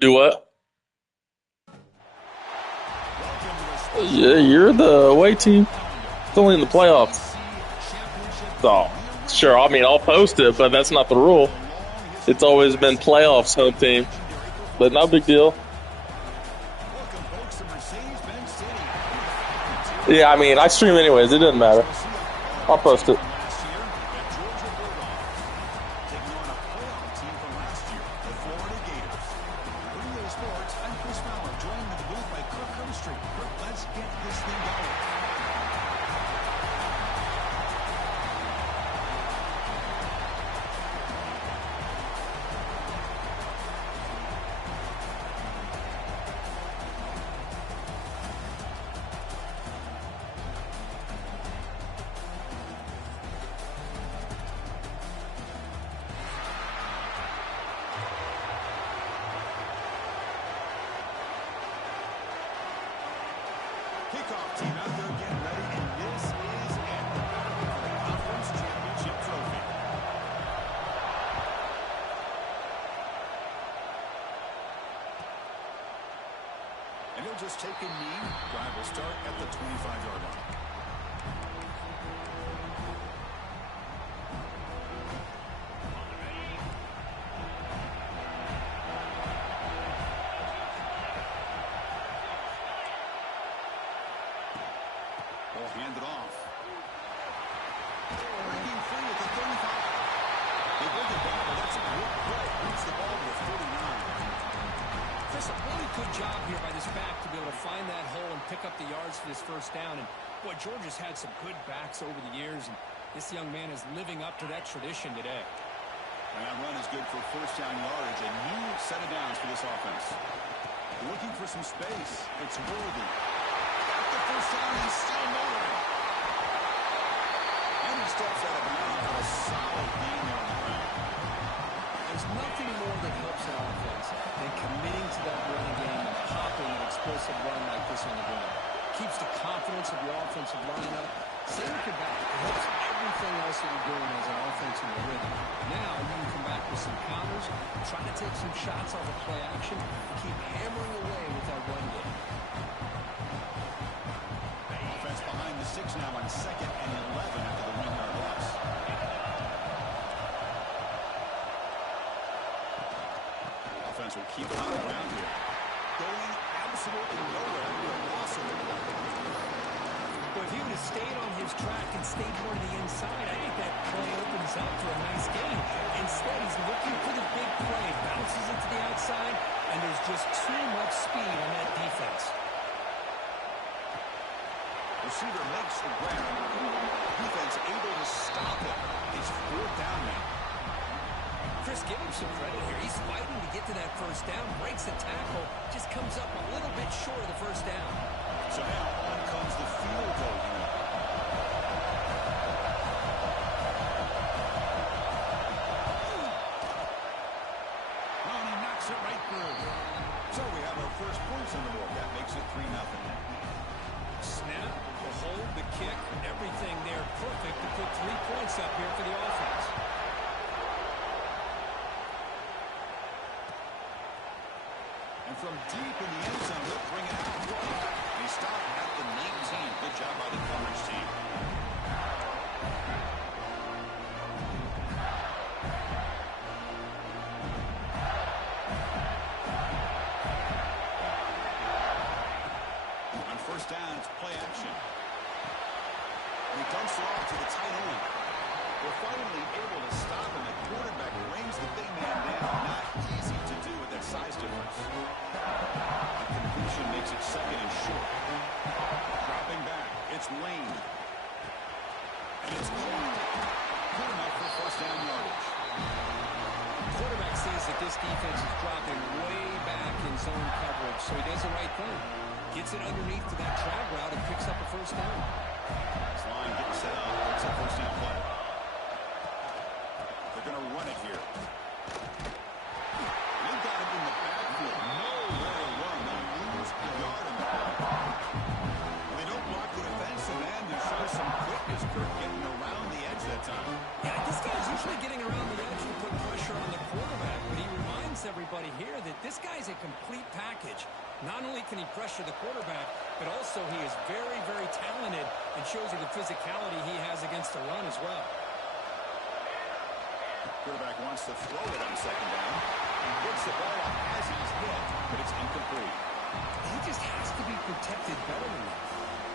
Do what? Yeah, you're the away team. It's only in the playoffs. So, sure, I mean, I'll post it, but that's not the rule. It's always been playoffs home team, but no big deal. Yeah, I mean, I stream anyways. It doesn't matter. I'll post it. Kickoff team out there getting ready, and this is it. The battle for the conference championship trophy. And he'll just take a knee. Drive will start at the 25-yard line. Will hand it off. Breaking free at the 35. They bring it back, but that's a good play. Reach the ball to the 49. Chris, a really good job here by this back to be able to find that hole and pick up the yards for this first down. And, boy, Georgia's had some good backs over the years, and this young man is living up to that tradition today. And that run is good for first down yardage. A new set of downs for this offense. Looking for some space. It's Worthy. Got the first down, he's still motoring. And he steps out of bounds for a solid gain there on the ground. There's nothing more that helps an offense than committing to that running game and popping an explosive run like this on the ground. Keeps the confidence of your offensive line up. Same with your back. It helps everything else that you're doing as an offense in the rhythm. Now you can come back with some counters, try to take some shots off of play action, keep hammering away with that run game. Offense behind the 6 now on 2nd and 11 after the 1-yard loss. Offense will keep it on the ground here. Going absolutely nowhere. Loss of the ball. Well, if he would have stayed on his track and stayed more to the inside, I think that play opens up for a nice game. Instead, he's looking for the big play, bounces it to the outside, and there's just too much speed on that defense. Receiver makes the grab. Defense able to stop it. It's 4th down now. Chris, give him some credit here. He's fighting to get to that first down, breaks the tackle, just comes up a little bit short of the first down. So now on comes the field goal unit. And he knocks it right through. So we have our first points on the board. That makes it 3-0. Snap, the hold, the kick, everything there perfect to put 3 points up here for the offense. And from deep in the end zone, they'll bring it out. He stopped at the 19. Good job by the coverage team. On first down, it's play action. And he dumps it off to the tight end. We're finally able to stop him. The quarterback brings the big man down. Not easy to do with that size difference. A completion makes it 2nd and short. Dropping back, it's Lane. And it's good. Good enough for first down yardage. Quarterback sees that this defense is dropping way back in zone coverage, so he does the right thing. Gets it underneath to that drag route and picks up a first down. This line getting set up. It's a first down play. They're going to run it here. They've got it in the backfield. Nowhere to run. They lose a yard in the play. They don't block the defensive end. They show some quickness, Kirk, getting around the edge that time. Yeah, this guy's usually getting around the edge to put pressure on the quarterback, but he reminds everybody here that This guy's a complete package. Not only can he pressure the quarterback, but also he is very, very talented and shows you the physicality he has against the run as well. Quarterback wants to throw it on second down. He gets the ball off as he's hit, but it's incomplete. He just has to be protected better than that.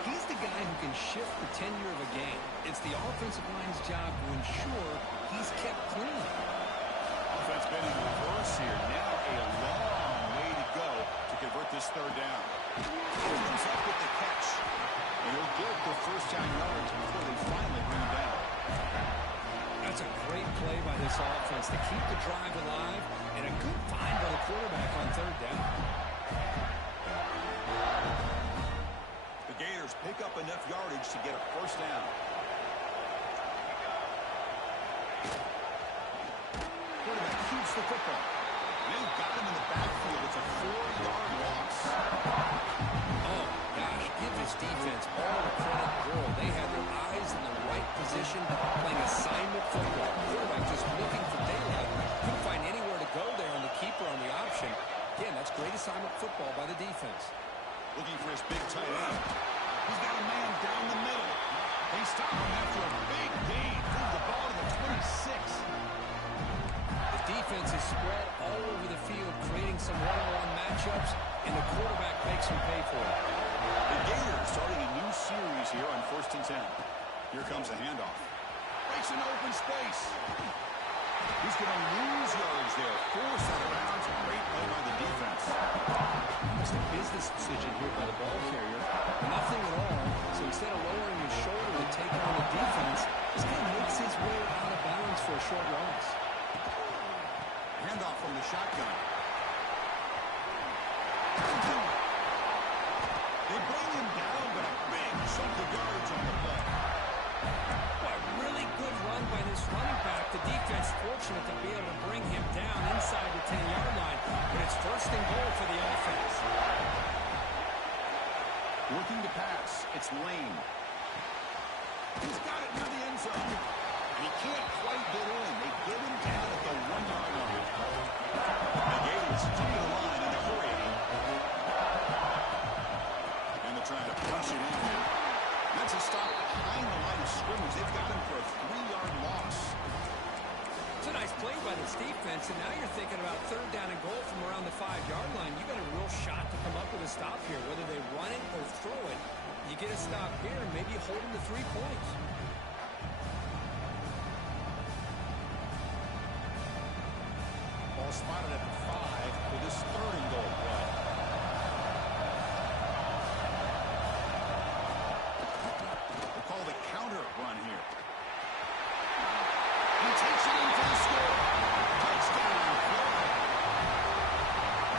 He's the guy who can shift the tenure of a game. It's the offensive line's job to ensure he's kept clean. Offense been in reverse here. Now a long way to go to convert this third down. He comes up with the catch. And he'll get the first down yards before they finally bring him down. That's a great play by this offense to keep the drive alive, and a good find by the quarterback on third down. The Gators pick up enough yardage to get a first down. Quarterback keeps the football. They've got him in the backfield. It's a 4-yard loss. Oh, gosh, give this defense all the credit in the world. They had their eyes in the right position, playing assignment football. Quarterback just looking for daylight. Couldn't find anywhere to go there, and the keeper on the option. Again, that's great assignment football by the defense. Looking for his big tight end. He's got a man down the middle. They stop him after a big gain. Moves the ball to the 26. The defense is spread all over the field, creating some one-on-one matchups, and the quarterback makes them pay for it. The Gators starting a new series here on 1st and 10. Here comes a handoff. Breaks an open space. He's going to lose yards there. Forced out of bounds. Great play by the defense. It's a business decision here by the ball carrier. Nothing at all. So instead of lowering his shoulder to take on the defense, this guy makes his way out of bounds for a short loss. Handoff from the shotgun. They bring him down, but a big chunk of yards on the play. What a really good run by this running back. The defense fortunate to be able to bring him down inside the 10-yard line. But it's first and goal for the offense. Looking to pass. It's Lane. He's got it near the end zone. And he can't quite get in. They get him down at the 1-yard line. The Gators to the line in a hurry. And they're trying to push it in here. That's a stop behind the line of scrimmage. They've got him for a 3-yard loss. It's a nice play by this defense, and now you're thinking about third down and goal from around the 5-yard line. You got a real shot to come up with a stop here. Whether they run it or throw it, you get a stop here and maybe hold them to 3 points. Ball spotted at the 5 for this third and goal play. They call the counter run here. He takes it in for the score. Touchdown, Florida.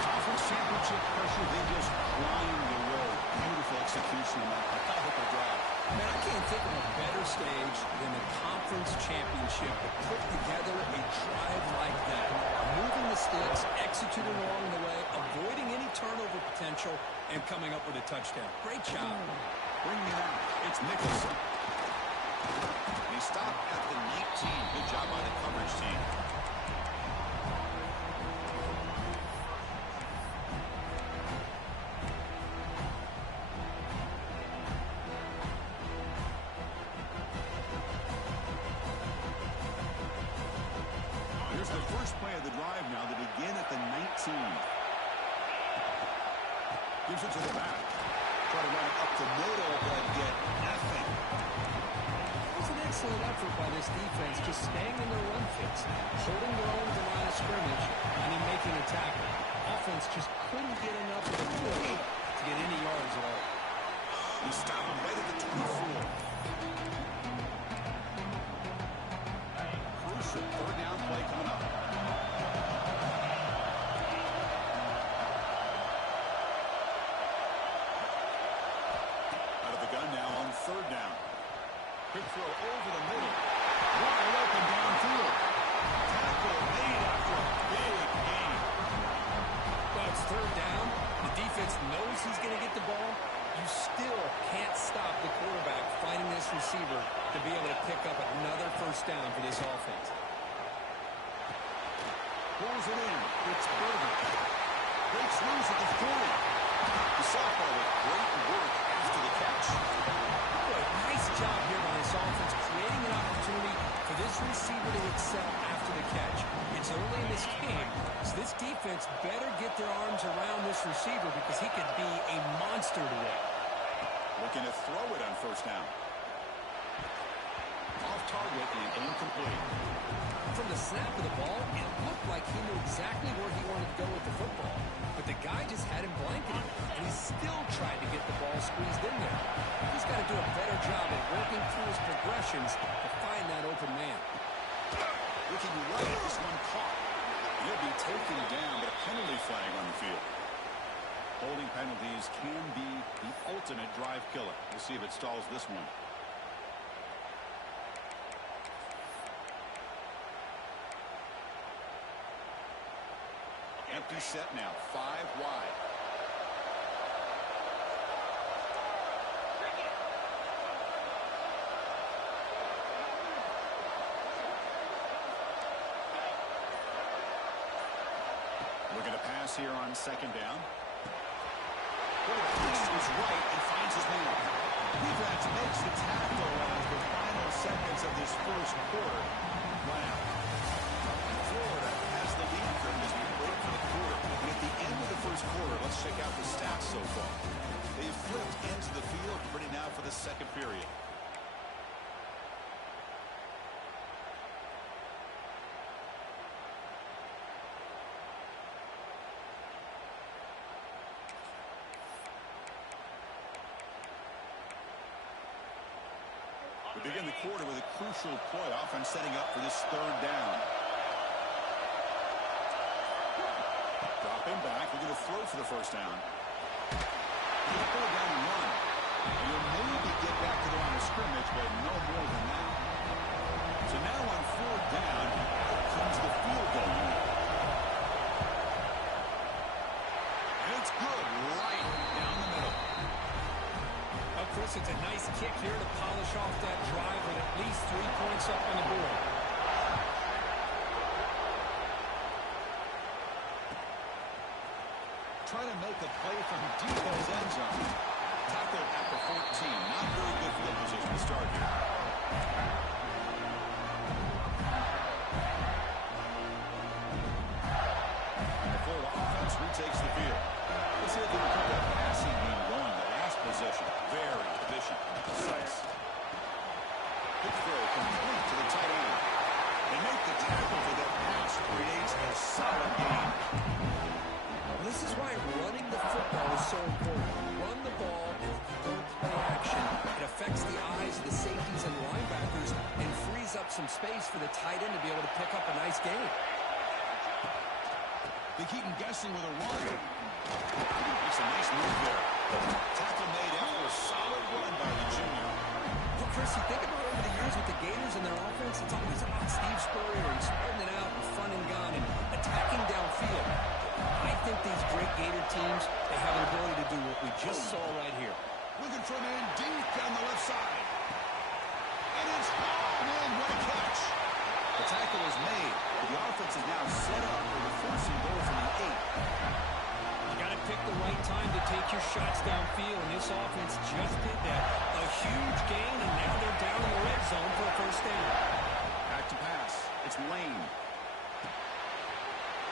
Conference championship pressure, they just grind the road. Beautiful execution on that methodical drive. Man, I can't think of a better stage than the conference championship to put together a drive like that. Moving the sticks, executing along the way, avoiding any turnover potential, and coming up with a touchdown. Great job. Bringing it out. It's Nicholson. They stop at the 19. Good job by the coverage team. Here's the first play of the drive now. They begin at the 19. Gives it to the back. Try to run it up the middle, but get nothing. Excellent effort by this defense, just staying in their run fits, holding their own to the line of scrimmage, and then making a tackle. Offense just couldn't get enough of a push to get any yards at all. He stopped him right at the 24. Crucial third down play coming up. Out of the gun now on third down. Quick throw over the middle. Wide open downfield. Tackle made after a big gain. Well, it's third down. The defense knows he's going to get the ball. You still can't stop the quarterback finding this receiver to be able to pick up another first down for this offense. Pulls it in. It's Berger. breaks loose at the 40. The sophomore with great work after the catch. Boy, nice job here by this offense, creating an opportunity for this receiver to excel after the catch. It's early in this game, so this defense better get their arms around this receiver because he could be a monster today. Looking to throw it on first down. Off target and incomplete. From the snap of the ball, it looked like he knew exactly where he wanted to go with the football. But the guy just had him blanketed, and he still tried to get the ball squeezed in there. He's got to do a better job of working through his progressions to find that open man. Looking right, this one caught. He'll be taken down, but a penalty flag on the field. Holding penalties can be the ultimate drive killer. We'll see if it stalls this one. Empty set now, 5 wide. Looking to pass here on second down. Quarterback is right and finds his man. Defense makes the tackle as the final seconds of this first quarter run out. Florida has the lead curve as we break for the quarter. And at the end of the first quarter, let's check out the stats so far. They've flipped into the field, ready now for the second period. We begin the quarter with a crucial play, offense setting up for this third down. Dropping back, we're going to throw for the first down. He'll pull down and run. He'll maybe get back to the line of scrimmage, but no more than that. So now on fourth down, out comes the field goal unit. And it's good, right down the middle. Well, Chris, it's a nice kick here to polish off that drive with at least 3 points up on the board. Trying to make a play from deep in his end zone. Tackled at the 14. Not very good field position to start here. The Florida offense retakes the field. Let's see if they can keep that passing game going. The last possession. Very efficient and precise. Good throw complete to the tight end. They make the tackle for that pass. Creates a solid game. This is why running the football is so important. Run the ball, and if you don't play action, it affects the eyes of the safeties and linebackers and frees up some space for the tight end to be able to pick up a nice game. They keep him guessing with a run. Makes a nice move there. Tackle made after a solid run by the junior. Well, Chris, you think about over the years with the Gators and their offense, it's always about Steve Spurrier and spreading it out and front and gun and attacking downfield. I think these great Gator teams, they have an ability to do what we just saw right here. Looking for a man deep down the left side. And it's hauled in. What a catch. The tackle is made. The offense is now set up for the first and goal from the 8. You got to pick the right time to take your shots downfield, and this offense just did that. A huge gain, and now they're down in the red zone for a first down. Back to pass. It's Lane.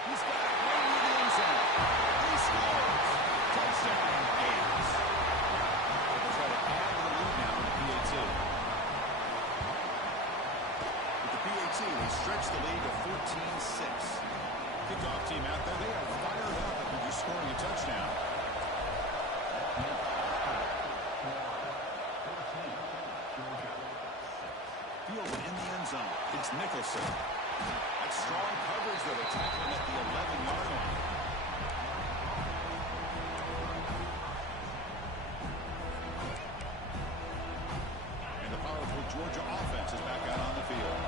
He's got it right in the end zone. He scores. Touchdown, Gators. They'll try to add to the lead now in the PAT. With the PAT, they stretch the lead to 14-6. Kickoff team out there. They are fired up after just scoring a touchdown. Field in the end zone. It's Nicholson. That's strong coverage though. They tackle him at the 11-yard line. And the powerful Georgia offense is back out on the field.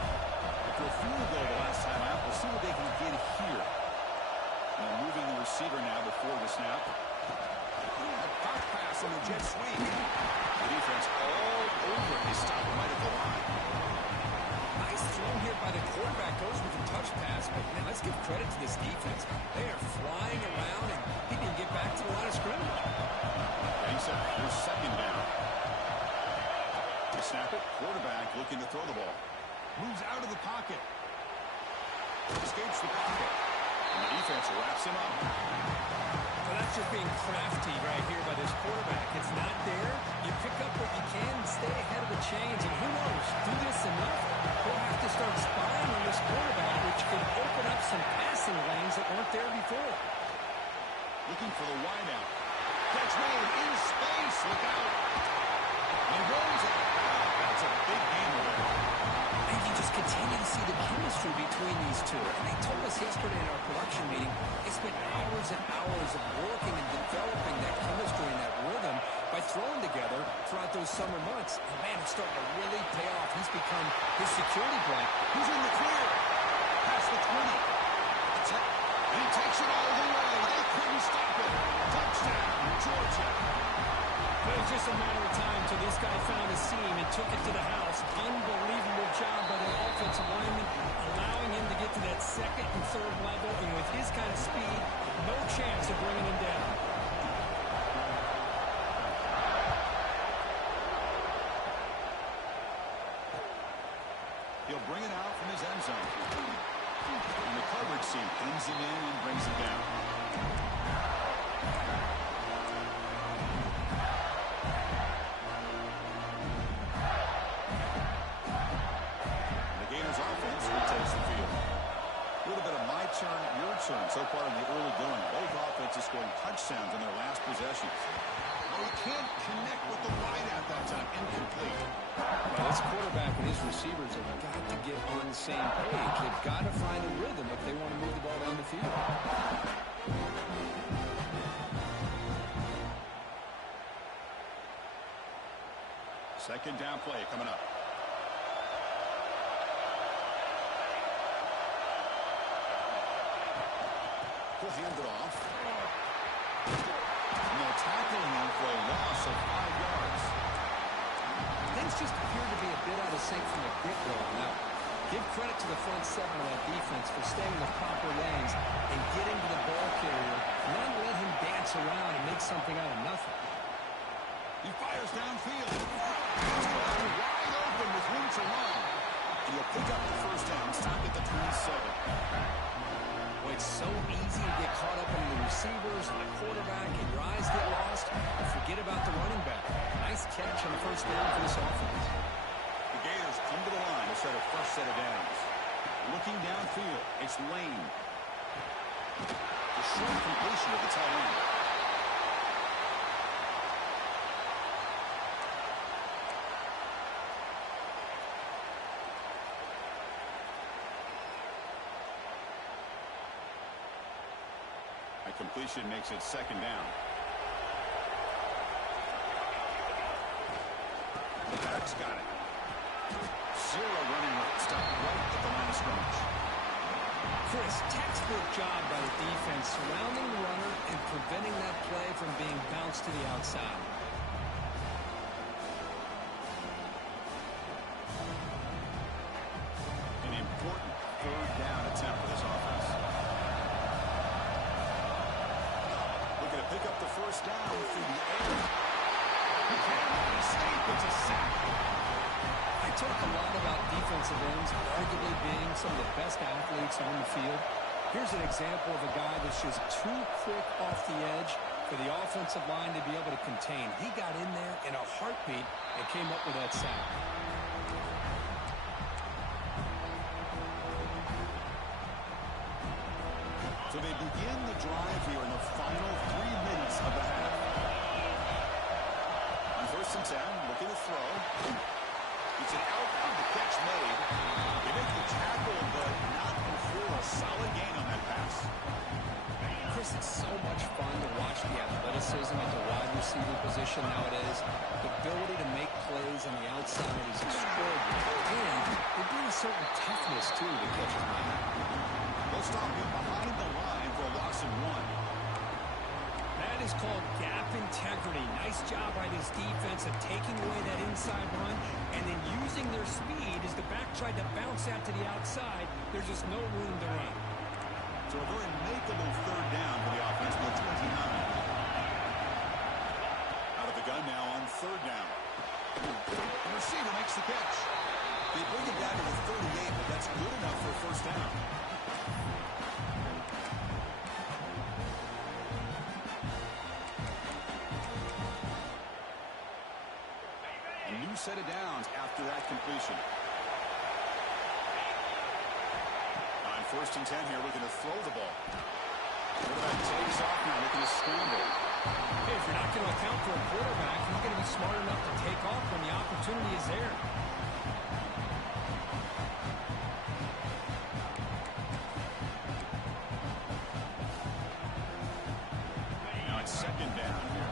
After a field goal the last time out, we'll see what they can get here. And moving the receiver now before the snap. A pop pass on the jet sweep. The defense all over. They stop right at the line. Nice throw here by the quarterback. Goes with a touch pass. But, man, let's give credit to this defense. They are flying around and snap it. Quarterback looking to throw the ball. Moves out of the pocket. Escapes the pocket. And the defense wraps him up. Well, that's just being crafty right here by this quarterback. It's not there. You pick up what you can and stay ahead of the chains. And who knows, do this enough, we'll have to start spying on this quarterback, which could open up some passing lanes that weren't there before. Looking for the wideout. Catch made in space. Look out. And he rolls out. That's a big game already. And you just continue to see the chemistry between these two. And they told us yesterday in our production meeting, they spent hours and hours of working and developing that chemistry and that rhythm by throwing together throughout those summer months. And man, it's starting to really pay off. He's become his security blanket. He's in the clear. Past the 20. That's it. And he takes it all the way. They couldn't stop it. Touchdown, Georgia. It was just a matter of time till this guy found a seam and took it to the house. Unbelievable job by the offensive lineman, allowing him to get to that second and third level. And with his kind of speed, no chance of bringing him down. He'll bring it out from his end zone. And the coverage seam pins him in and brings him down. The Gators offense retakes the field. A little bit of my turn, your turn so far in the early going. Both offenses scoring touchdowns in their last possessions. Oh, he can't connect with the wideout that time. Incomplete. Well, this quarterback and his receivers have got to get on the same page. They've got to find a rhythm if they want to move the ball down the field. Second down play coming up. He'll hand it off. And they'll tackle him for a loss of 5 yards. Things just appear to be a bit out of sync from the get-go. Now, give credit to the front seven of that defense for staying in the proper lanes and getting to the ball carrier, not let him dance around and make something out of nothing. He fires downfield. He's going wide open with room to run. And he'll pick up the first down. Stop at the 27. Boy, it's so easy to get caught up in the receivers and the quarterback, and your eyes get lost. And forget about the running back. Nice catch on the first down for this offense. The Gators come to the line to start a first set of downs. Looking downfield, it's Lane. The short completion of the tight end. Completion makes it second down. The Packs got it. Zero running room. Stop right at the line of scrimmage. Chris, textbook job by the defense surrounding the runner and preventing that play from being bounced to the outside. An important third down attempt for this offense. Pick up the first down through the air. He can't escape. It's a sack. I talk a lot about defensive ends arguably being some of the best athletes on the field. Here's an example of a guy that's just too quick off the edge for the offensive line to be able to contain. He got in there in a heartbeat and came up with that sack. So they begin the drive here in the final 3 minutes of the half. On first and 10, looking to throw. It's an outbound, the catch made. They make the tackle, but not before a solid gain on that pass. Chris, it's so much fun to watch the athleticism at the wide receiver position nowadays. The ability to make plays on the outside is extraordinary. And they bring a certain toughness, too, to catch the line. They'll stop him behind the line for a loss of 1. That is called gap integrity. Nice job by this defense of taking away that inside run and then using their speed as the back tried to bounce out to the outside. There's just no room to run. So a very makeable third down for the offense with 29. Out of the gun now on third down. The receiver makes the catch. They bring it down to the 38, but that's good enough for a first down. A new set of downs after that completion. On 1st and 10 here, looking to throw the ball. Quarterback takes off now, looking to scramble. Hey, if you're not going to account for a quarterback, you're going to be smart enough to take off when the opportunity is there. Now it's 2nd down here.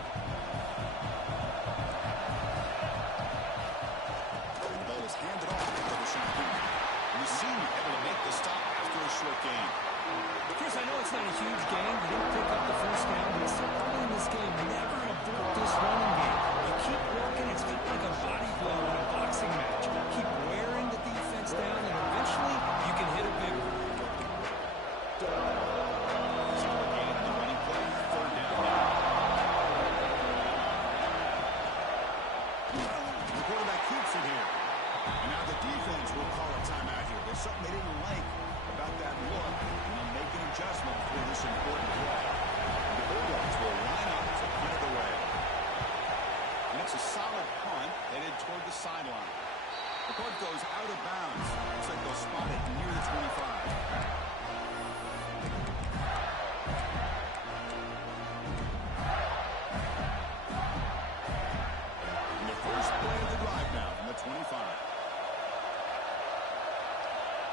And the ball is handed off to the shotgun. You seem able to make the stop after a short gain. Chris, I know it's not a huge game. You didn't pick up the first down, but it's so early in this game. Never abort this running game. You keep working. It's kind of like a body blow in a boxing match. Keep wearing the defense down, and eventually you can hit a big one. Solid gain on the running play. 3rd down now. The quarterback keeps it here. And now the defense will call a timeout here. There's something they didn't like about that look, and they'll make an adjustment for this important play. The Bulldogs will line up to punt it away. And it's a solid punt headed toward the sideline. The punt goes out of bounds. Looks like they'll spot it near the 25. And the first play of the drive now from the 25.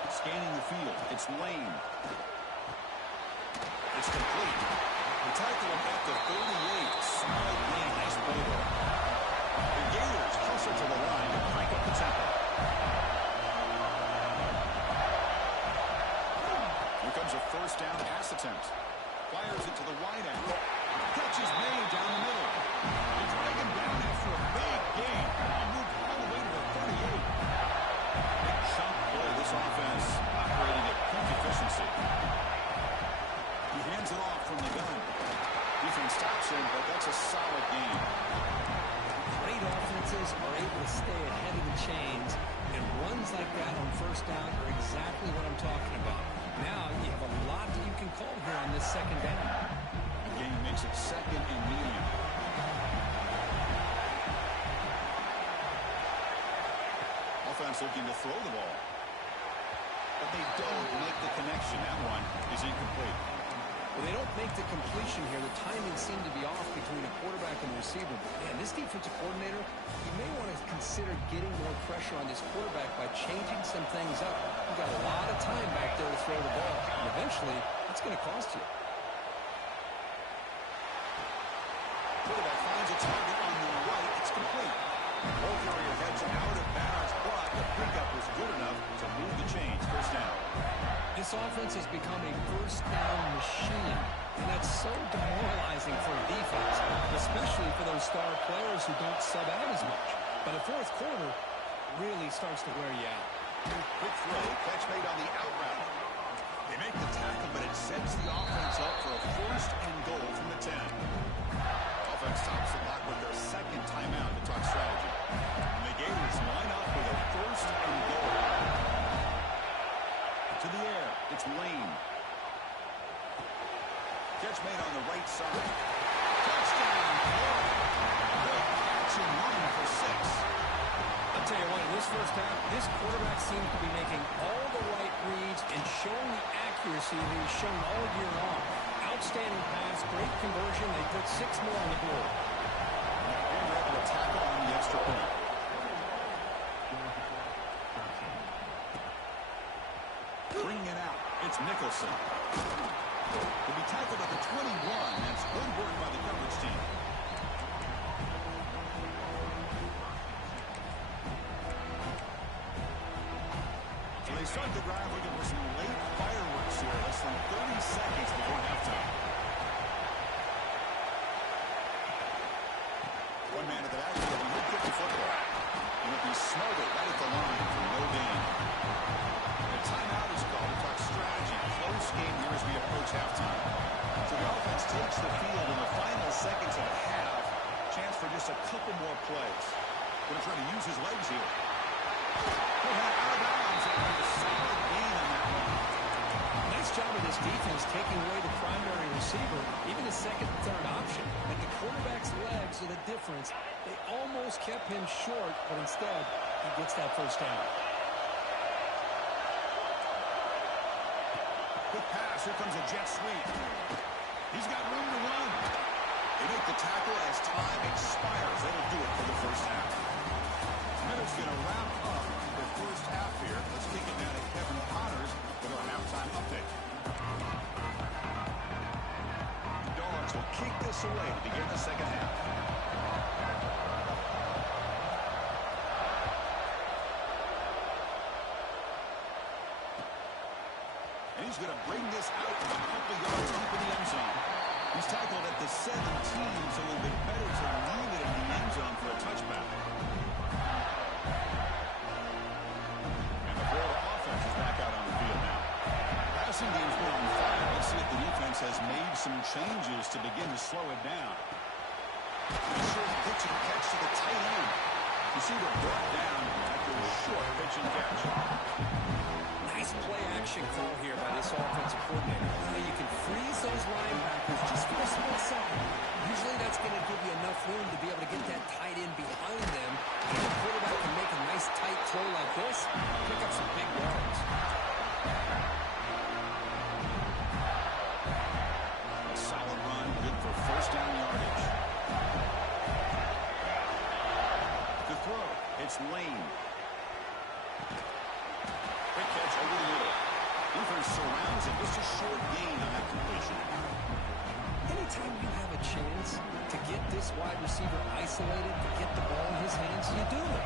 Scanning the field. It's Lane. It's complete. The tackle at the 38. Solid Lane. Nice play there. The Gators hustle to the line to crank up the tempo. Here comes a 1st down pass attempt. Fires it to the wide end. Catch is made down the middle. They drag him down after a big gain. Moved all the way to the 38. Big chunk play. This offense operating at peak efficiency. He hands it off from the gun. Defense stops him, but that's a solid gain. Great offenses are able to stay ahead of the chains, and runs like that on 1st down are exactly what I'm talking about. Now you have a lot that you can call here on this 2nd down. The game makes it 2nd and medium. Offense looking to throw the ball. But they don't make the connection. That one is incomplete. Well, they don't make the completion here. The timing seemed to be off between a quarterback and a receiver. Man, this defensive coordinator, you may want to consider getting more pressure on this quarterback by changing some things up. You've got a lot of time back there to throw the ball. And eventually, it's going to cost you. Quarterback finds a target on the right. It's complete. Ball carrier heads out of bounds, but the pickup was good enough to move the chains. 1st down. This offense has become a 1st down machine, and that's so demoralizing for a defense, especially for those star players who don't sub out as much. But the 4th quarter really starts to wear you out. Quick throw, catch made on the out route. They make the tackle, but it sets the offense up for a 1st and goal from the 10. Offense stops the clock with their 2nd timeout to talk strategy. And the Gators line up with a 1st and goal. To the air, it's Lane. Catch made on the right side. Touchdown, Florida. Great catch and run for 6. I'll tell you what, in this 1st half, this quarterback seems to be making all the right reads and showing the accuracy that he's shown all year long. Outstanding pass, great conversion. They put 6 more on the board. And they're able to tackle on the extra point. Bringing it out, it's Nicholson. He'll be tackled at the 21. That's good work by the coverage team. So they start the drive looking for some late fireworks here. Less than 30 seconds before halftime. One man at the back field, and he'll kick the football. And it'll be smothered right at the line for no gain. The timeout is called to talk strategy. Close game here as we approach halftime. So the offense takes the field in the final seconds of the half. Chance for just a couple more plays. Going to try to use his legs here. Put that out of bounds, and a solid gain on that one. Nice job of this defense taking away the primary receiver, even the second and third option. And the quarterback's legs are the difference. They almost kept him short, but instead, he gets that first down. Quick pass. Here comes a jet sweep. He's got room to run. They make the tackle as time expires. That'll do it for the first half. Minutes going to wrap up the first half here. Let's kick it down to Kevin Connors with our halftime update. The Dogs will kick this away to begin the second half. And he's going to bring this out to a couple yards deep in the end zone. He's tackled at the 17, so it would be better to leave it in the end zone for a touchback. And the Florida offense is back out on the field now. Passing game's been on fire. Let's see if the defense has made some changes to begin to slow it down. Short pitch and catch to the tight end. Receiver brought down after a short pitch and catch. Nice play-action call here by this offensive coordinator. You can freeze those linebackers just for a split second. Usually that's going to give you enough room to be able to get that tight end behind them. And the quarterback can make a nice tight throw like this, pick up some big yards. A solid run, good for first down yardage. The throw, it's Lane. Quick catch over the middle. Defense surrounds it. Just a short gain on that completion. Anytime you have a chance to get this wide receiver isolated, to get the ball in his hands, you do it.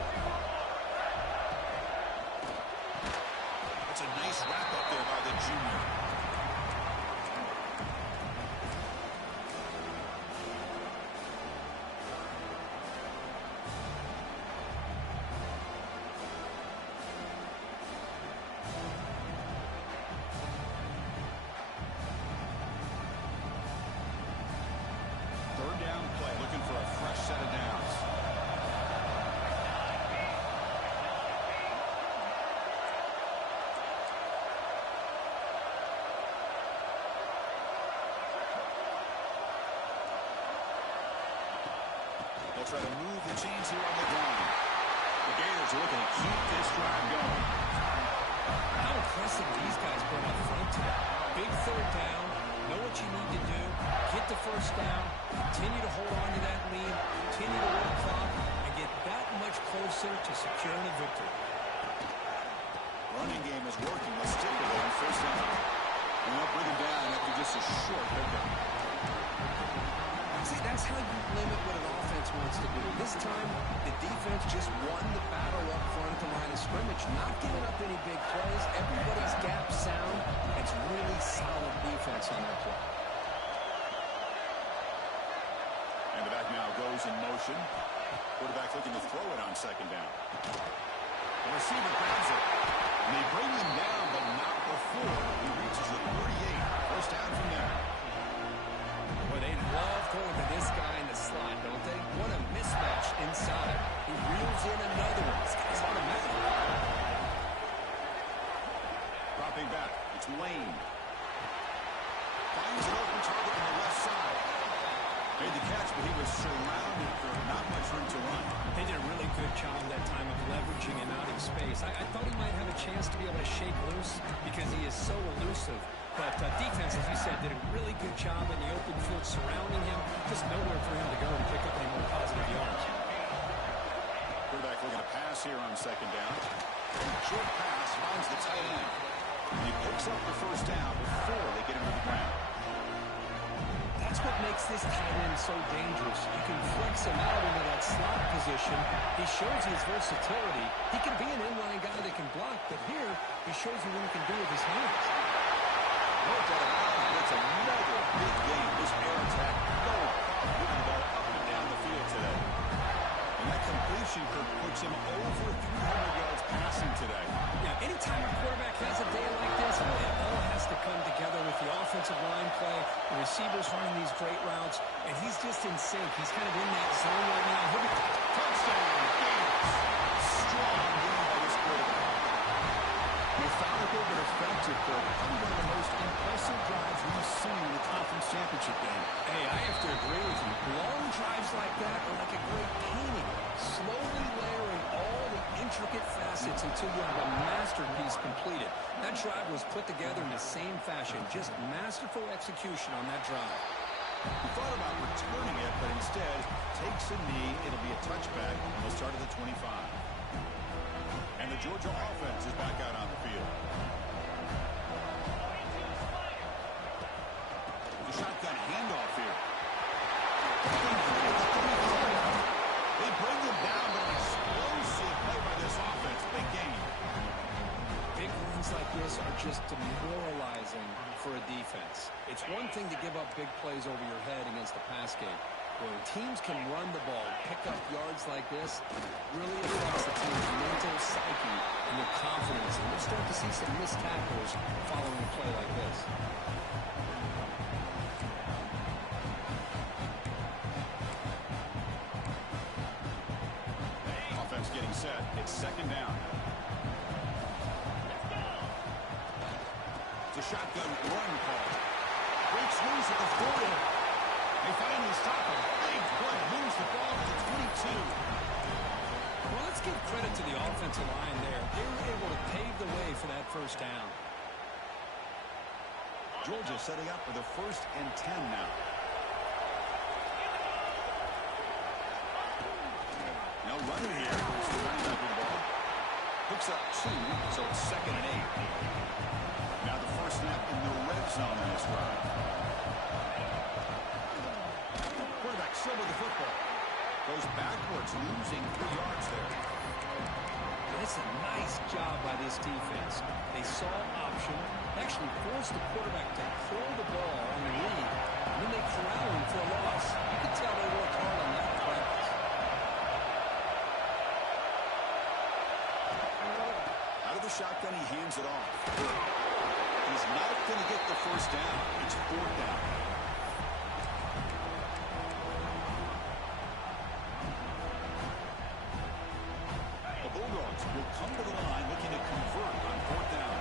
That's a nice wrap-up there by the junior. Third down play, looking for a fresh set of downs. They'll try to move the chains here on the ground. The Gators are looking to keep this drive going. How impressive these guys been up front today. Big third down, know what you need to do, get the first down, continue to hold on to that lead, continue to work clock, and get that much closer to securing a victory. Running game is working. Let's stick with it on first down. And they'll bring him down after just a short pickup. See, that's how you limit what an offense wants to do. This time, the defense just won the battle up front at the line of scrimmage, not giving up any big plays. Everybody's gap sound. It's really solid defense on that play. And the back now goes in motion. Quarterback looking to throw it on second down. The receiver grabs it. And they bring him down, but not before he reaches the 38. First down from there. Well, they love going to this guy in the slot, don't they? What a mismatch inside. He reels in another one. This guy's automatic. Dropping back. It's Lane. Finds an open target on the left side. Made the catch, but he was surrounded for not much room to run. They did a really good job that time of leveraging him out in space. I thought he might have a chance to be able to shake loose because he is so elusive. But defense, as you said, did a really good job in the open field surrounding him. Just nowhere for him to go to pick up any more positive yards. Quarterback looking to pass here on second down. Short pass finds the tight end. And he picks up the first down before they get him to the ground. That's what makes this tight end so dangerous. You can flex him out into that slot position. He shows his versatility. He can be an inline guy that can block, but here he shows you what he can do with his hands. Worked out of bounds, but it's another big game. This air attack, no problem moving the ball up and down the field today. And that completion puts him over 300 yards passing today. Yeah, anytime a quarterback has a day like this, it all has to come together with the offensive line play, the receivers running these great routes, and he's just in sync. He's kind of in that zone right now. He'll be touchdown. Strong game by this quarterback. Methodical but effective for probably one of the most impressive drives we've seen in the conference championship game. Hey, I have to agree with you. Long drives like that are like a great painting, slowly layering all the intricate facets until you have a masterpiece completed. That drive was put together in the same fashion, just masterful execution on that drive. He thought about returning it, but instead takes a knee. It'll be a touchback. He'll start at the 25. And the Georgia offense is back out on the field. The shotgun handoff here. They bring him down, but an explosive play by this offense. Big game. Big runs like this are just demoralizing for a defense. It's one thing to give up big plays over your head against the pass game. When teams can run the ball, pick up yards like this, really affects the team's mental psyche and their confidence. And we'll start to see some missed tackles following a play like this. Offense getting set. It's second down. It's a shotgun run call. Great swings at the 40. They finally stop him. Big play. Moves the ball to the 22. Well, let's give credit to the offensive line there. They were able to pave the way for that first down. Georgia setting up for the 1st and 10 now. Now running here. Here's the running back with the ball. Picks up 2, so it's 2nd and 8. Now the first snap in the red zone in this drive. Quarterback still with the football. Goes backwards, losing 3 yards there. That's a nice job by this defense. They saw option, actually forced the quarterback to pull the ball on the read, and then they corral him for a loss. You can tell they worked hard on that practice. Out of the shotgun, he hands it off. He's not going to get the first down. It's 4th down. Will come to the line looking to convert on 4th down.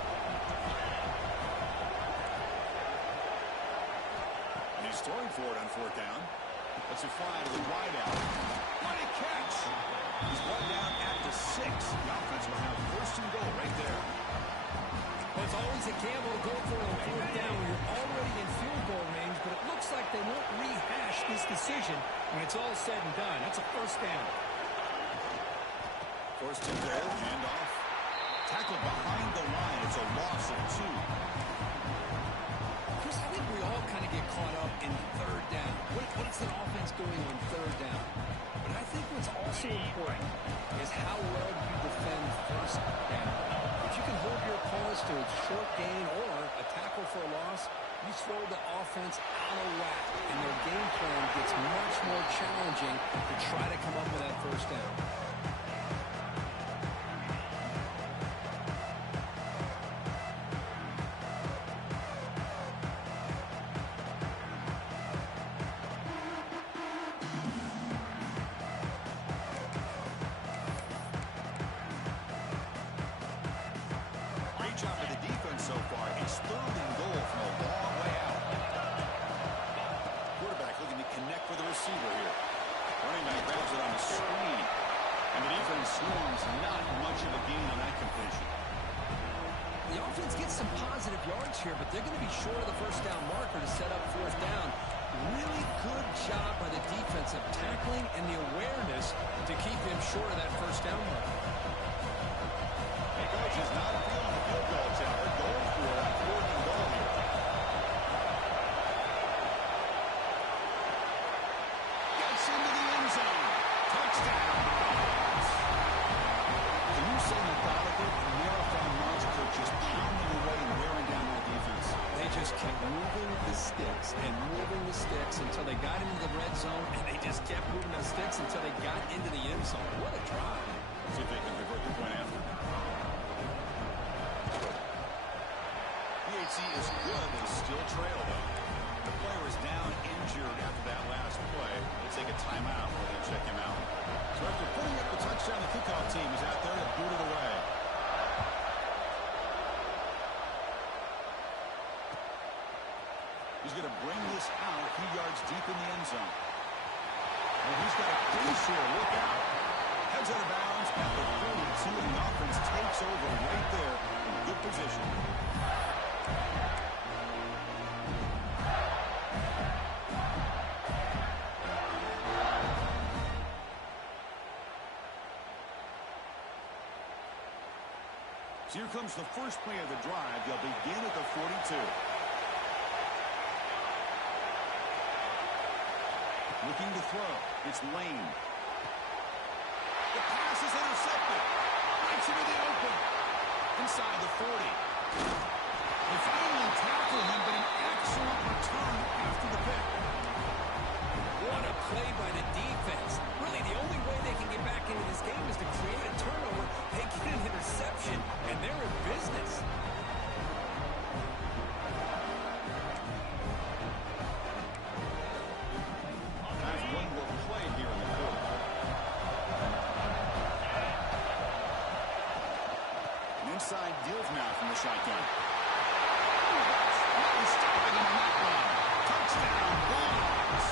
And he's throwing for it on 4th down. That's a fly to the wide out. What a catch! He's brought down at the 6. The offense will have 1st and goal right there. Well, it's always a gamble to go for it on 4th down when you're already in field goal range, but it looks like they won't rehash this decision when it's all said and done. That's a 1st down. 1st and goal, handoff. Tackled behind the line. It's a loss of 2. Chris, I think we all kind of get caught up in 3rd down. What's the offense doing on 3rd down? But I think what's also important is how well you defend 1st down. If you can hold your opponents to a short gain or a tackle for a loss, you throw the offense out of whack, and their game plan gets much more challenging to try to come up with that 1st down. Job of the defense so far. It's 3rd and goal from a long way out. Quarterback looking to connect with the receiver here. Running back grabs it on the screen. And the defense swarms not much of a gain on that completion. The offense gets some positive yards here, but they're going to be short of the 1st down marker to set up 4th down. Really good job by the defense of tackling and the awareness to keep him short of that 1st down marker. Hey, coach is not feeling the field goal attempt. They're going for it on 4th and goal here. Gets into the end zone. Touchdown. Can you say methodical? Marathon monster just pounding away and wearing down their defense. They just kept moving the sticks and moving the sticks until they got into the red zone, and they just kept moving the sticks until they got into the end zone. What a drive. See if they can convert the point after. PHC is good. They still trail, though. The player is down injured after that last play. They take a timeout while they check him out. So after putting up the touchdown, the kickoff He's going to bring this out a few yards deep in the end zone. And he's got a crease here. Look out. Heads out of bounds at the 42, and the offense takes over right there in good position. So here comes the first play of the drive. They'll begin at the 42. Looking to throw. It's Lane. The pass is intercepted. Breaks into the open. Inside the 40. They finally tackle him, but an excellent return after the pick. What a play by the defense. Really, the only way they can get back into this game is to create a turnover. They get an interception, and they're in business. That's one more play here in the quarter. An inside deals now from the shotgun. Stopping him on that one. Touchdown, Bulls.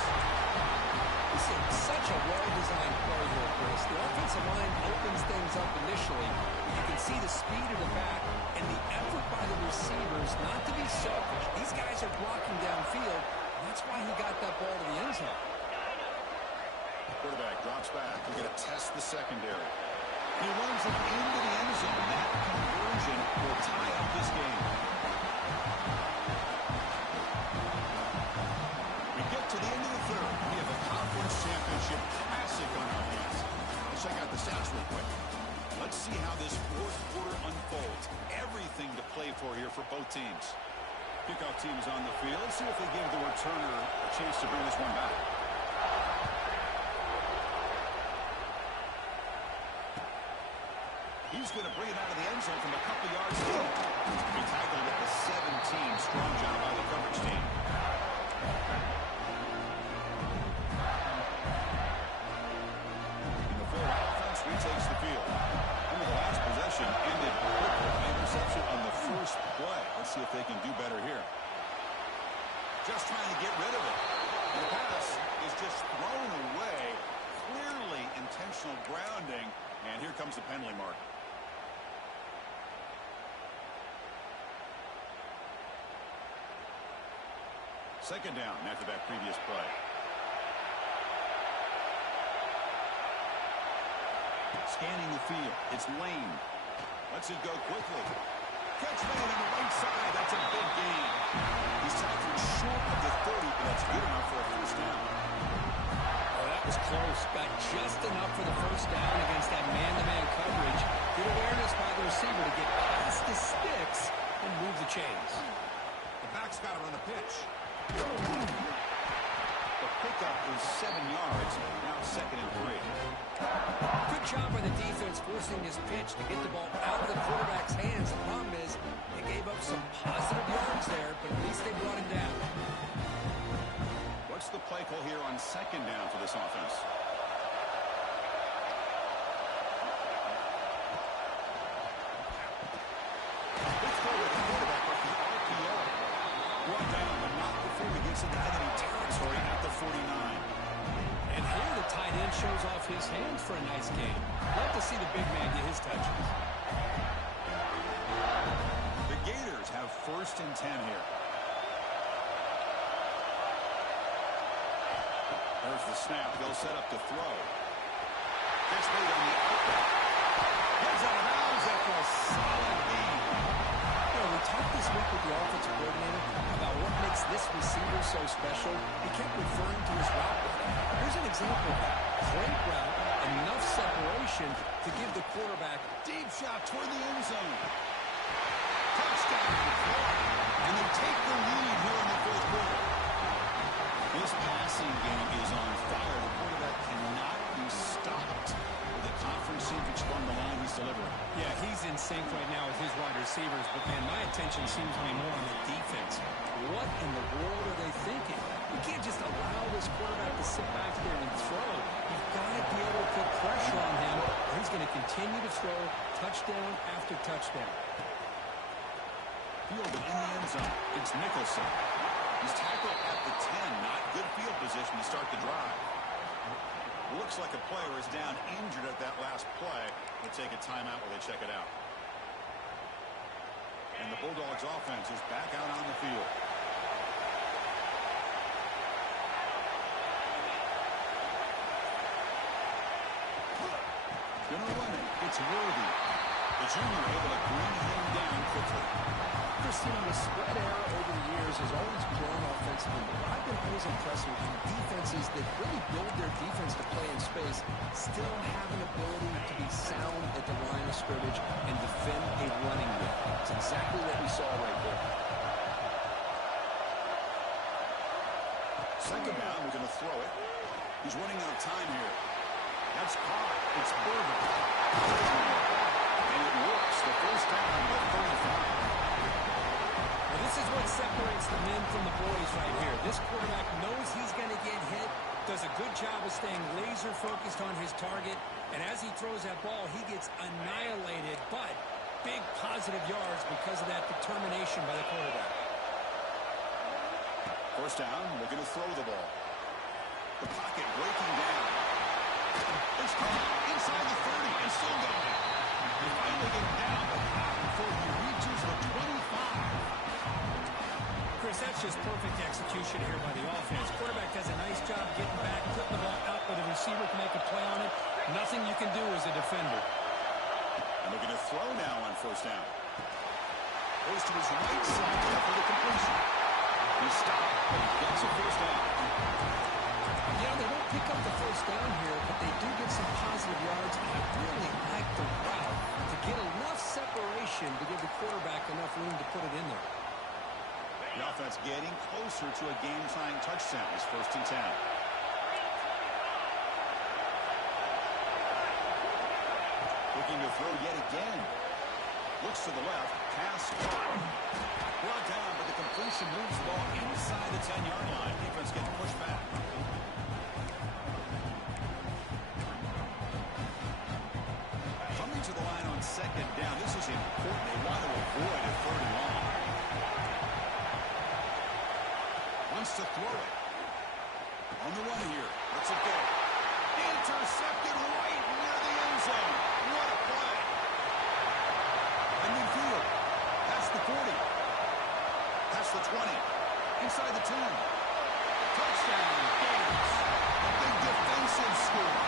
This is such a well-designed play here, Chris. The offensive line opens things up initially, but you can see the speed of the back and the effort by the receivers not to be selfish. These guys are blocking downfield, and that's why he got that ball to the end zone. Quarterback drops back. We're going to test the secondary. He runs it into the end zone. That conversion will tie up this game. We get to the end of the third. We have a conference championship classic on our hands. Let's check out the stats real quick. Let's see how this fourth quarter unfolds. Everything to play for here for both teams. Kickoff team is on the field. See if they give the returner a chance to bring this one back. He's going to bring it out of the end zone from a couple yards deep. He tackled at the 17. Strong job by the coverage team. And the Florida offense retakes the field. Under the last possession ended quickly. Interception on the first play. Let's see if they can do better here. Just trying to get rid of it. And the pass is just thrown away. Clearly intentional grounding. And here comes the penalty mark. Second down after that previous play. Scanning the field. It's Lane. Lets it go quickly. Catch made on the right side. That's a big gain. He's tackled short of the 30, but that's good enough for a first down. Oh, that was close. Got just enough for the first down against that man-to-man coverage. Good awareness by the receiver to get past the sticks and move the chains. The back's got it on the pitch. The pickup is 7 yards. Now it's 2nd and 3. Good job by the defense forcing this pitch to get the ball out of the quarterback's hands. The problem is they gave up some positive yards there, but at least they brought him down. What's the play call here on 2nd down for this offense? Let's go with the quarterback with the RPO. Brought down, but not before he gets into enemy territory at the 49. And here the tight end shows off his hands for a nice game. Love to see the big man get his touches. The Gators have 1st and 10 here. There's the snap. They'll set up to throw. Catch made on the outlet. Heads out of bounds after a solid gain. You know, we talked this week with the offensive coordinator about what makes this receiver so special. He kept referring to his route running. Here's an example of that. Great route, enough separation to give the quarterback Deep shot toward the end zone. Touchdown, Florida. And they take the lead here in the 4th quarter. This passing game is on fire. The quarterback cannot be stopped. The conference seems on the line he's delivering. Yeah, he's in sync right now with his wide receivers, but man, my attention seems to be more on the defense. What in the world are they thinking? You can't just allow this quarterback to sit back there and throw. You've got to be able to put pressure on him, or he's going to continue to throw touchdown after touchdown. Fielded in the end zone. It's Nicholson. He's tackled to start the drive. Looks like a player is down injured at that last play. They'll take a timeout while they check it out. And the Bulldogs offense is back out on the field. Gonna run it. It's Worthy. The junior able to bring him down quickly. Christian, the spread era over the years has always grown offensively, but I've been always impressed with defenses that really build their defense to play in space, still have an ability to be sound at the line of scrimmage and defend a running game. It's exactly what we saw right there. Second down, we're going to throw it. He's running out of time here. That's caught. It's Berger. And it works. The first down to 35. Well, this is what separates the men from the boys right here. This quarterback knows he's going to get hit, does a good job of staying laser focused on his target, and as he throws that ball, he gets annihilated, but big positive yards because of that determination by the quarterback. First down, we're going to throw the ball. The pocket breaking down. It's caught inside the 30 and still going. They finally get down the path before he reaches the 25. Chris, that's just perfect execution here by the offense. Quarterback does a nice job getting back, putting the ball out where the receiver can make a play on it. Nothing you can do as a defender. And they're going to throw now on first down. Goes to his right side for the completion. He's stopped, but he gets a first down. Yeah, they don't pick up the first down here, but they do get some positive yards, and I really like the route to get enough separation to give the quarterback enough room to put it in there. The offense getting closer to a game-tying touchdown. It's 1st and 10. Looking to throw yet again. Looks to the left. Pass caught. Brought down, but the completion moves the ball inside the 10-yard line. Defense getting pushed back. Coming to the line on second down. This is important. They want to avoid a third and long. Wants to throw it. On the run here. Let's it go. Intercepted right near the end zone. What a play. And midfield. Past the 40. Past the 20. Inside the 10. Touchdown. Gators. A big defensive score.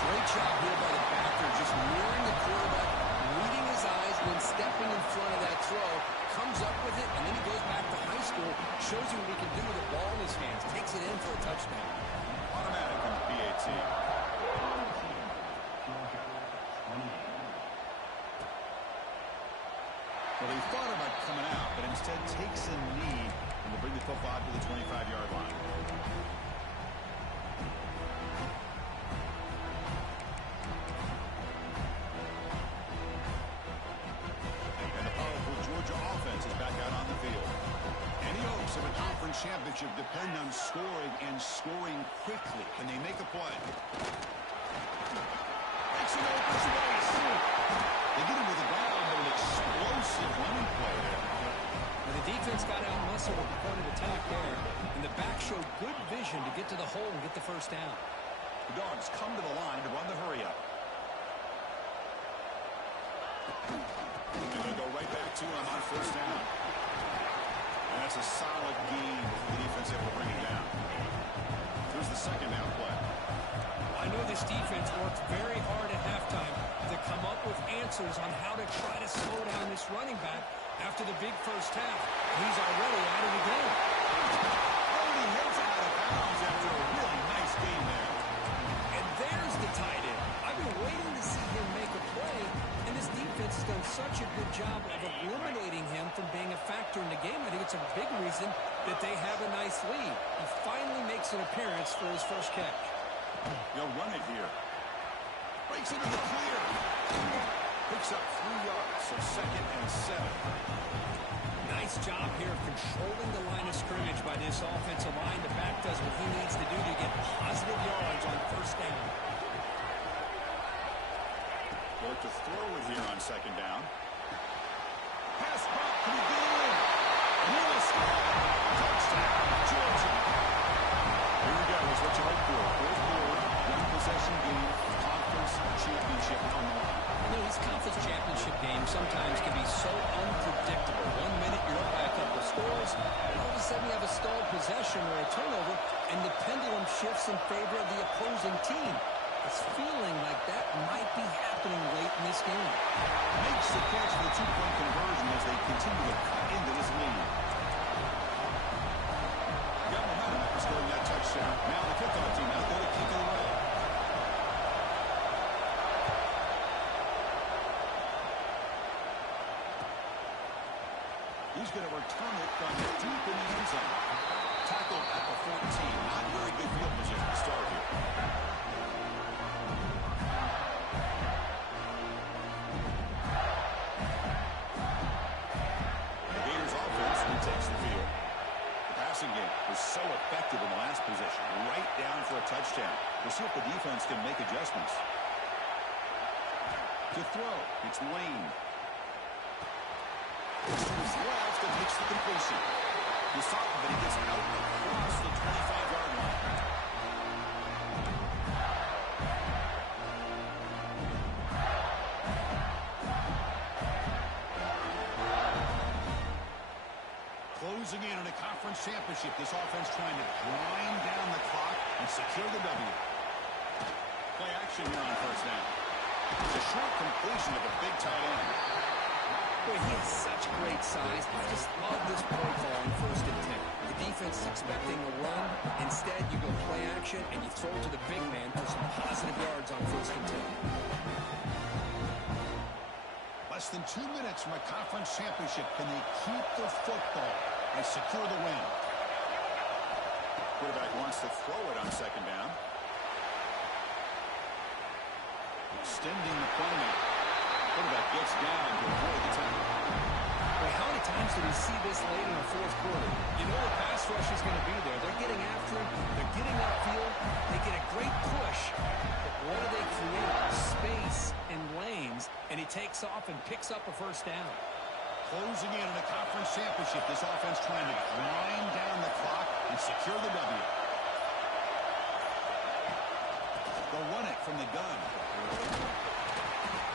Great job here by the backer, just mirroring the quarterback, reading his eyes, and then stepping in front of that throw. Comes up with it, and then he goes back to high school, shows you what he can do with the ball in his hands, takes it in for a touchdown. Automatic on the PAT. Well, they thought about coming out, but instead takes a knee and will bring the football to the 25-yard line. Offense is back out on the field. And the hopes of a conference championship depend on scoring and scoring quickly. Can they make a play? Makes an open space. They get him to the ground, but an explosive running play there. Well, the defense got out muscle with the point of attack there, and the back showed good vision to get to the hole and get the first down. The Dogs come to the line to run the hurry-up. They're going to go right back to him on first down. And that's a solid gain for the defense able to bring it down. Here's the second down play. I know this defense worked very hard at halftime to come up with answers on how to try to slow down this running back after the big first half. He's already at it again. Already heads out of bounds after a really nice game there. And there's the tight end. I've been waiting to see him make a play, and this defense has done such a good job of eliminating him from being a factor in the game. I think it's a big reason that they have a nice lead. He finally makes an appearance for his first catch. They'll run it here. Breaks into the clear. Picks up 3 yards, so 2nd and 7. Nice job here of controlling the line of scrimmage by this offensive line. The back does what he needs to do to get positive yards on first down. Look to throw it here on second down. Pass bump to the goal. Will score. Touchdown, Georgia. possession or a turnover, and the pendulum shifts in favor of the opposing team. It's feeling like that might be happening late in this game. Makes the catch for the two-point conversion as they continue to cut into this lead. Got momentum after scoring that touchdown. Now the kickoff team out there to kick it away. He's going to return it from deep in the end zone. Tackled at the 14. Not very good field position to start here. The Gators offense retakes the field. The passing game was so effective in the last possession. Right down for a touchdown. We'll see if the defense can make adjustments. To throw, it's Lane. His left and hits the completion. He's talking, but he gets out across the 25-yard line. Closing in on a conference championship, this offense trying to grind down the clock and secure the W. Play action here on first down. It's a short completion of a big tight end. Boy, he has such great size. I just love this play call on first and 10. The defense is expecting a run. Instead, you go play action and you throw it to the big man for some positive yards on first and 10. Less than 2 minutes from a conference championship. Can they keep the football and secure the win? Quarterback wants to throw it on second down. Extending the play now. Quarterback gets down to avoid the tackle. Well, how many times did we see this late in the fourth quarter? You know the pass rush is going to be there. They're getting after him. They're getting upfield. They get a great push. But what do they create? Space and lanes. And he takes off and picks up a first down. Closing in on a conference championship. This offense trying to grind down the clock and secure the W. They'll run it from the gun.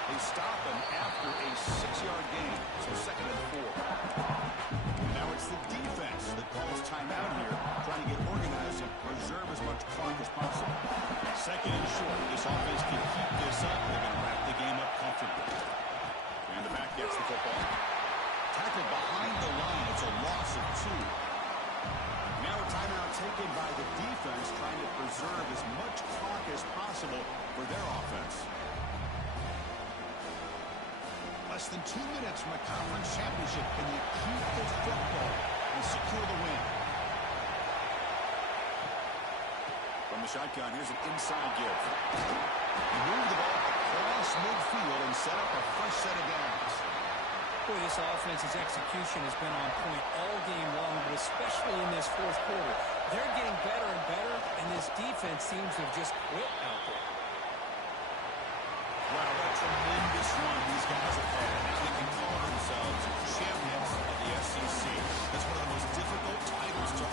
They stop him after a 6-yard gain. So second and 4. Now it's the defense that calls timeout here, trying to get organized and preserve as much clock as possible. Second and short. This offense can keep this up. They're going to wrap the game up comfortably. And the back gets the football. Tackled behind the line. It's a loss of 2. Now a timeout taken by the defense, trying to preserve as much clock as possible for their offense. Less than 2 minutes from a conference championship. Can they keep the football and secure the win? From the shotgun, here's an inside give. He moved the ball across midfield and set up a fresh set of downs. Boy, this offense's execution has been on point all game long, but especially in this fourth quarter. They're getting better and better, and this defense seems to have just quit out there. Wow, what a tremendous run these guys have had. Now they can call themselves champions of the SEC. That's one of the most difficult titles to